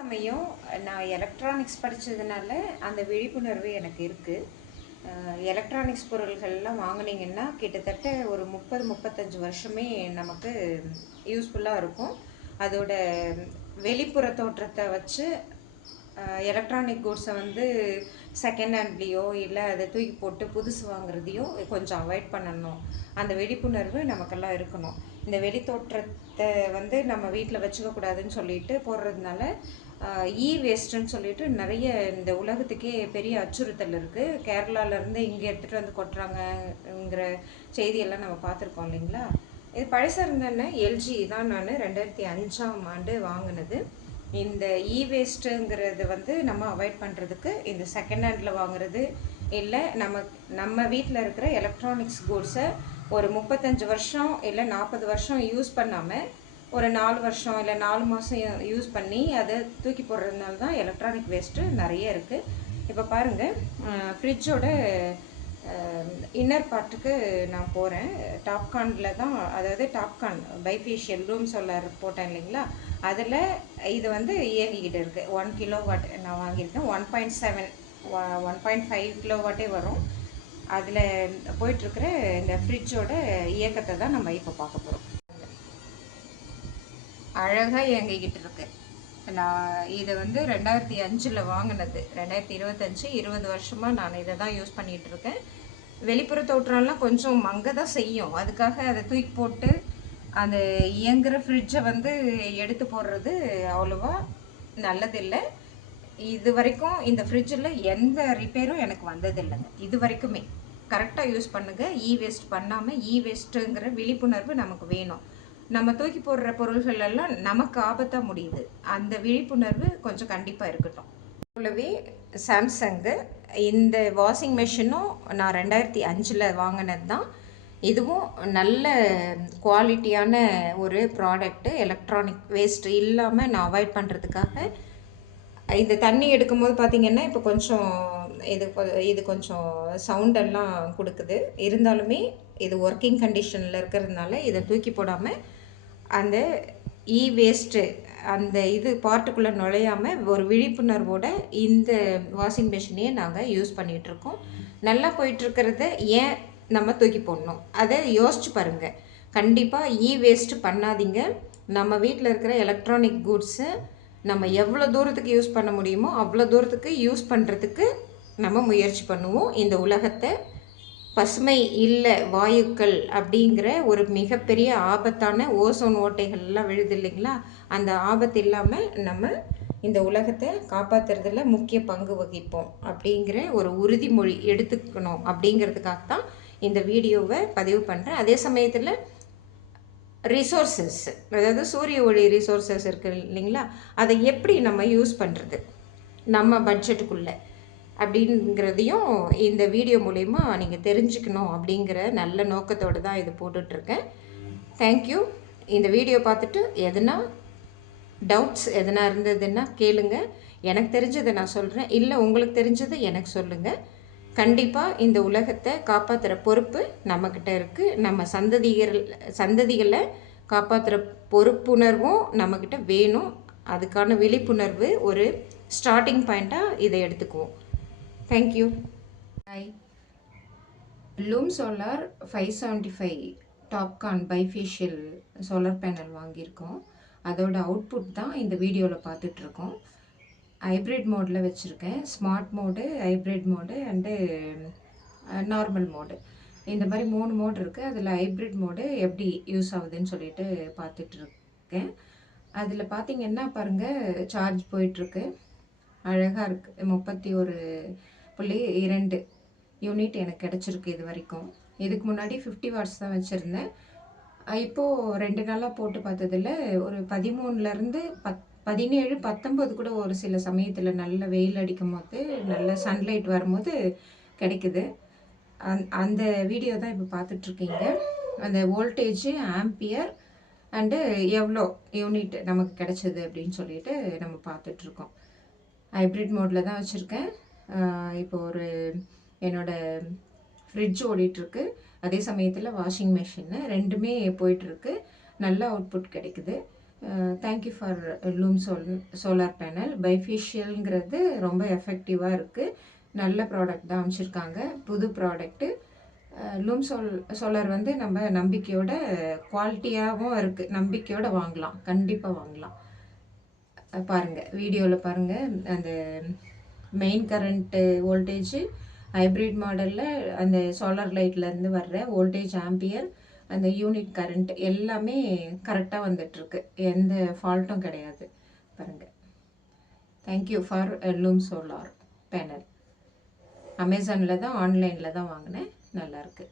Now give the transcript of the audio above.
சமயம் நான் எலக்ட்ரானிக்ஸ் படித்ததுனால அந்த விழிப்புணர்வு எனக்கு இருக்குது. எலக்ட்ரானிக்ஸ் பொருள்கள்லாம் வாங்கினீங்கன்னா கிட்டத்தட்ட ஒரு 30-35 வருஷமே நமக்கு யூஸ்ஃபுல்லாக இருக்கும். அதோட வெளிப்புற தோற்றத்தை வச்சு எலக்ட்ரானிக் குட்ஸை வந்து செகண்ட் ஹேண்ட்லேயோ இல்லை அதை தூக்கி போட்டு புதுசு வாங்குறதையோ கொஞ்சம் அவாய்ட் பண்ணணும். அந்த விழிப்புணர்வு நமக்கெல்லாம் இருக்கணும். இந்த வெளி தோற்றத்தை வந்து நம்ம வீட்டில் வச்சுக்கக்கூடாதுன்னு சொல்லிட்டு போடுறதுனால வேஸ்ட்டுன்னு சொல்லிட்டு நிறைய இந்த உலகத்துக்கே பெரிய அச்சுறுத்தல் இருக்குது. கேரளாவிலேருந்து இங்கே எடுத்துகிட்டு வந்து கொட்டுறாங்கங்கிற செய்தியெல்லாம் நம்ம பார்த்துருக்கோம் இல்லைங்களா. இது பழசாக இருந்தேன்னா எல்ஜி தான் நான் 2005ஆம் ஆண்டு வாங்கினது. இந்த வேஸ்ட்டுங்கிறது வந்து நம்ம அவாய்ட் பண்ணுறதுக்கு இந்த செகண்ட் ஹேண்டில் வாங்குறது இல்லை நம்ம வீட்டில் இருக்கிற எலக்ட்ரானிக்ஸ் குட்ஸை ஒரு 35 வருஷம் இல்லை 40 வருஷம் யூஸ் பண்ணாமல் ஒரு 4 வருஷம் இல்லை 4 மாதம் யூஸ் பண்ணி அதை தூக்கி போடுறதுனால தான் எலக்ட்ரானிக் வேஸ்ட்டு நிறைய இருக்குது. இப்போ பாருங்கள், ஃப்ரிட்ஜோட இன்னர் பார்ட்டுக்கு நான் போகிறேன். டாப்கானில் தான், அதாவது டாப்கான் பைஃபேஷியல் ரூம் சோலார் போட்டேன் இல்லைங்களா, அதில் இது வந்து இயங்கிக்கிட்டு இருக்குது. 1 கிலோவாட் நான் வாங்கியிருக்கேன். 1.7 1.5 கிலோவாட்டே வரும். அதில் போயிட்டுருக்கிற இந்த ஃப்ரிட்ஜோட இயக்கத்தை தான் நம்ம இப்போ பார்க்க போகிறோம். அழகாக இயங்கிக்கிட்டு இருக்கு. நான் இதை வந்து 2005 வாங்கினது. 2025 20 வருஷமாக நான் இதை தான் யூஸ் பண்ணிகிட்ருக்கேன். வெளிப்புற தோற்றம்லாம் கொஞ்சம் மங்க தான் செய்யும். அதுக்காக அதை தூக்கி போட்டு அந்த இயங்குகிற ஃப்ரிட்ஜை வந்து எடுத்து போடுறது அவ்வளோவா நல்லதில்லை. இது வரைக்கும் இந்த ஃப்ரிட்ஜில் எந்த ரிப்பேரும் எனக்கு வந்ததில்லைங்க. இது வரைக்குமே கரெக்டாக யூஸ் பண்ணுங்கள். வேஸ்ட் பண்ணாமல் வேஸ்ட்டுங்கிற விழிப்புணர்வு நமக்கு வேணும். நம்ம தூக்கி போடுற பொருள்கள் எல்லாம் நமக்கு ஆபத்தாக முடியுது. அந்த விழிப்புணர்வு கொஞ்சம் கண்டிப்பாக இருக்கட்டும். போலவே சாம்சங்கு இந்த வாஷிங் மிஷினும் நான் 2005 வாங்கினது தான். இதுவும் நல்ல குவாலிட்டியான ஒரு ப்ராடக்ட்டு. எலக்ட்ரானிக் வேஸ்ட் இல்லாமல் நான் அவாய்ட் பண்ணுறதுக்காக இந்த தண்ணி எடுக்கும்போது பார்த்திங்கன்னா இப்போ கொஞ்சம் இது கொஞ்சம் சவுண்டெல்லாம் கொடுக்குது. இருந்தாலுமே இது ஒர்க்கிங் கண்டிஷனில் இருக்கிறதுனால இதை தூக்கி போடாமல் அந்த வேஸ்ட்டு அந்த இது பார்ட்டுக்குள்ளே நுழையாமல் ஒரு விழிப்புணர்வோட இந்த வாஷிங் மிஷினையே நாங்கள் யூஸ் பண்ணிகிட்ருக்கோம். நல்லா போயிட்டுருக்கிறத ஏன் நம்ம தூக்கி போடணும்? அதை யோசிச்சு பாருங்கள். கண்டிப்பாக வேஸ்ட்டு பண்ணாதீங்க. நம்ம வீட்டில் இருக்கிற எலக்ட்ரானிக் குட்ஸை நம்ம எவ்வளோ தூரத்துக்கு யூஸ் பண்ண முடியுமோ அவ்வளோ தூரத்துக்கு யூஸ் பண்ணுறதுக்கு நம்ம முயற்சி பண்ணுவோம். இந்த உலகத்தை பசுமை இல்லை வாயுக்கள் அப்படிங்கிற ஒரு மிகப்பெரிய ஆபத்தான ஓசோன் ஓட்டைகள்லாம் விழுது இல்லைங்களா, அந்த ஆபத்து இல்லாமல் நம்ம இந்த உலகத்தை காப்பாற்றுறதுல முக்கிய பங்கு வகிப்போம் அப்படிங்கிற ஒரு உறுதிமொழி எடுத்துக்கணும். அப்படிங்கிறதுக்காக தான் இந்த வீடியோவை பதிவு பண்ணுறேன். அதே சமயத்தில் ரிசோர்ஸஸ், அதாவது சூரிய ஒளி ரிசோர்ஸஸ் இருக்குது இல்லைங்களா, அதை எப்படி நம்ம யூஸ் பண்ணுறது நம்ம பட்ஜெட்டுக்குள்ளே அப்படிங்கிறதையும் இந்த வீடியோ மூலயமா நீங்கள் தெரிஞ்சுக்கணும் அப்படிங்கிற நல்ல நோக்கத்தோடு தான் இது போட்டுட்ருக்கேன். தேங்க்யூ. இந்த வீடியோ பார்த்துட்டு எதுனா டவுட்ஸ் எதுனா இருந்ததுன்னா கேளுங்க. எனக்கு தெரிஞ்சதை நான் சொல்கிறேன், இல்லை உங்களுக்கு தெரிஞ்சதை எனக்கு சொல்லுங்கள். கண்டிப்பாக இந்த உலகத்தை காப்பாற்றுற பொறுப்பு நம்மக்கிட்ட இருக்குது. நம்ம சந்ததிகளை காப்பாற்றுற பொறுப்புணர்வும் நம்மக்கிட்ட வேணும். அதுக்கான விழிப்புணர்வு ஒரு ஸ்டார்டிங் பாயிண்ட்டாக இதை எடுத்துக்குவோம். Thank you. Hi. Loom solar 575 TOPCon bifacial solar panel வாங்கியிருக்கோம். அதோட அவுட்புட் தான் இந்த வீடியோவில் பார்த்துட்ருக்கோம். ஹைப்ரிட் மோடில் வச்சுருக்கேன். Smart mode, hybrid mode and normal mode, இந்த மாதிரி 3 மோடு இருக்குது. அதில் ஹைப்ரிட் மோடு எப்படி யூஸ் ஆகுதுன்னு சொல்லிட்டு பார்த்துட்ருக்கேன். அதில் பார்த்திங்கன்னா பாருங்கள், சார்ஜ் போயிட்டுருக்கு. அழகாக இருக்குது. 31.2 யூனிட் எனக்கு கிடச்சிருக்கு இது வரைக்கும். இதுக்கு முன்னாடி 50 வாட்ஸ் தான் வச்சுருந்தேன். இப்போது 2 நாளாக போட்டு பார்த்ததில் ஒரு 13லேருந்து 17, 19 கூட ஒரு சில சமயத்தில் நல்ல வெயில் அடிக்கும் போது, நல்ல சன்லைட் வரும்போது கிடைக்குது. அந்த வீடியோ தான் இப்போ பார்த்துட்ருக்கீங்க. அந்த வோல்டேஜு, ஆம்பியர் அண்டு எவ்வளோ யூனிட் நமக்கு கிடைச்சது அப்படின்னு சொல்லிட்டு நம்ம பார்த்துட்ருக்கோம். ஹைப்ரிட் மோடில் தான் வச்சுருக்கேன். இப்போ ஒரு என்னோடய ஃப்ரிட்ஜ் ஓடிட்டுருக்கு. அதே சமயத்தில் வாஷிங் மிஷின்னு 2மே போயிட்டுருக்கு. நல்ல அவுட்புட் கிடைக்குது. Thank you for Loom solar panel. பைஃபிஷியல்ங்கிறது ரொம்ப எஃபெக்டிவாக இருக்குது. நல்ல ப்ராடக்ட் தான் அமைச்சிருக்காங்க, புது ப்ராடக்ட்டு. லூம் சோலார் வந்து நம்ம நம்பிக்கையோட குவாலிட்டியாகவும் இருக்குது, நம்பிக்கையோடு வாங்கலாம், கண்டிப்பாக வாங்கலாம். பாருங்கள், வீடியோவில் பாருங்கள். அந்த மெயின் கரண்ட்டு வோல்டேஜு ஹைப்ரிட் மாடலில் அந்த சோலார் லைட்லேருந்து வர்ற வோல்டேஜ் ஆம்பியர், அந்த யூனிட் கரண்ட் எல்லாமே கரெக்டாக வந்துட்டுருக்கு, எந்த ஃபால்ட்டும் கிடையாது. பாருங்கள். Thank you for Loom solar panel. அமேசானில் தான், ஆன்லைனில் தான் வாங்கினேன். நல்லாயிருக்கு.